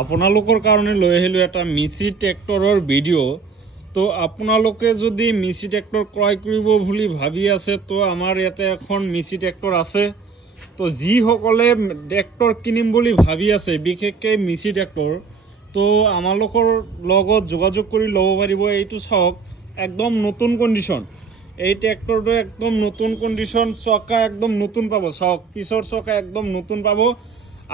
আপোনালোকৰ কাৰণে লৈ আহিলোঁ এটা মিচি ট্ৰেক্টৰৰ ভিডিঅ'। তো আপোনালোকে যদি মিচি ট্ৰেক্টৰ ক্ৰয় কৰিব বুলি ভাবি আছে তো আমাৰ ইয়াতে এখন মিচি ট্ৰেক্টৰ আছে। তো যিসকলে ট্ৰেক্টৰ কিনিম বুলি ভাবি আছে, বিশেষকৈ মিচি ট্ৰেক্টৰ, তো আমালোকৰ লগত যোগাযোগ কৰি ল'ব পাৰিব। এইটো চাওক, একদম নতুন কণ্ডিশ্যন। এই ট্ৰেক্টৰটো একদম নতুন কণ্ডিশ্যন, চকা একদম নতুন পাব। চাওক, পিছৰ চকা একদম নতুন পাব।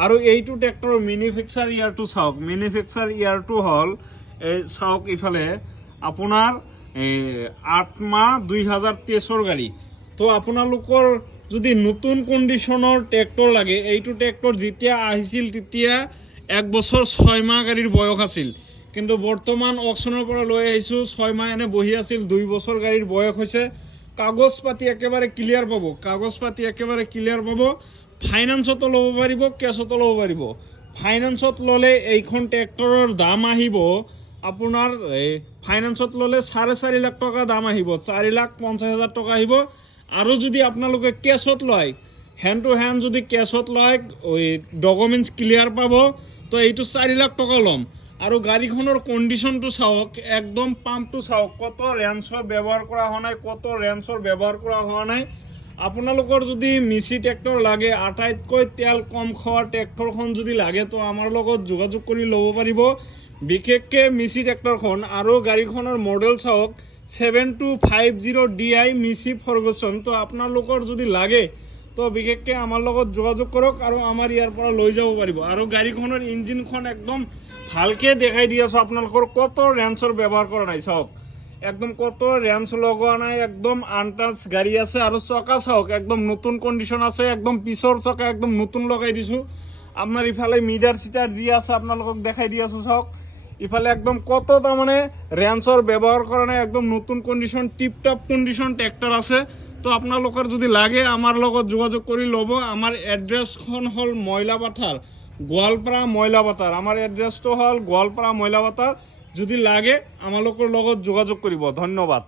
আৰু এইটো ট্ৰেক্টৰৰ মেনুফেকচাৰ ইয়াৰটো চাওক, মেনুফেকচাৰ ইয়াৰটো হ'ল এই চাওক, ইফালে আপোনাৰ 8 মাহ 2023 গাড়ী। তো আপোনালোকৰ যদি নতুন কণ্ডিশ্যনৰ ট্ৰেক্টৰ লাগে, এইটো ট্ৰেক্টৰ যেতিয়া আহিছিল তেতিয়া 1 বছৰ 6 মাহ গাড়ীৰ বয়স আছিল, কিন্তু বৰ্তমান অকশ্যনৰ পৰা লৈ আহিছোঁ 6 মাহ এনে বহি আছিল, 2 বছৰ গাড়ীৰ বয়স হৈছে। কাগজ পাতি একেবাৰে ক্লিয়াৰ পাব, কাগজ পাতি একেবাৰে ক্লিয়াৰ পাব। ফাইনেন্সতো ল'ব পাৰিব, কেছতো ল'ব পাৰিব। ফাইনেন্সত ল'লে এইখন ট্ৰেক্টৰৰ দাম আহিব আপোনাৰ, ফাইনেন্সত ল'লে 4.5 লাখ টকা দাম আহিব, 4,50,000 টকা আহিব। আৰু যদি আপোনালোকে কেছত লয়, হেণ্ড টু হেণ্ড যদি কেছত লয়, ডকুমেণ্টছ ক্লিয়াৰ পাব, তো এইটো 4 লাখ টকা ল'ম। আৰু গাড়ীখনৰ কণ্ডিশ্যনটো চাওক, একদম পাম্পটো চাওক, কত ৰেঞ্চৰ ব্যৱহাৰ কৰা হোৱা নাই, কত ৰেঞ্চৰ ব্যৱহাৰ কৰা হোৱা নাই। আপোনালোকৰ যদি মিচি ট্ৰেক্টৰ লাগে, আটাইতকৈ তেল কম খোৱা ট্ৰেক্টৰখন যদি লাগে, তো আমাৰ লগত যোগাযোগ কৰি ল'ব পাৰিব, বিশেষকৈ মিচি ট্ৰেক্টৰখন। আৰু গাড়ীখনৰ মডেল চাওক, 7250 DI মিচি ফাৰ্গুছন। তো আপোনালোকৰ যদি লাগে তো বিশেষকৈ আমাৰ লগত যোগাযোগ কৰক আৰু আমাৰ ইয়াৰ পৰা লৈ যাব পাৰিব। আৰু গাড়ীখনৰ ইঞ্জিনখন একদম ভালকৈ দেখাই দি আছোঁ আপোনালোকৰ, কত ৰেঞ্চৰ ব্যৱহাৰ কৰা নাই। চাওক, একদম কত ৰেঞ্চ লগোৱা নাই, একদম আনটাচ গাড়ী আছে। আৰু চকা চাওক, একদম নতুন কণ্ডিশ্যন আছে, একদম পিছৰ চকা একদম নতুন লগাই দিছোঁ। আপোনাৰ ইফালে মিটাৰ চিটাৰ যি আছে আপোনালোকক দেখাই দি আছোঁ। চাওক, ইফালে একদম কত তাৰমানে ৰেঞ্চৰ ব্যৱহাৰ কৰা নাই, একদম নতুন condition, tip top condition tractor আছে। তো আপোনালোকৰ যদি লাগে আমাৰ লগত যোগাযোগ কৰি ল'ব। আমাৰ এড্ৰেছখন হ'ল মইলাপাথাৰ, গোৱালপাৰা মইলাপাথাৰ। আমাৰ এড্ৰেছটো হ'ল গোৱালপাৰা মইলাপাথাৰ। যদি লাগে আমালোকৰ লগত যোগাযোগ কৰিব। ধন্যবাদ।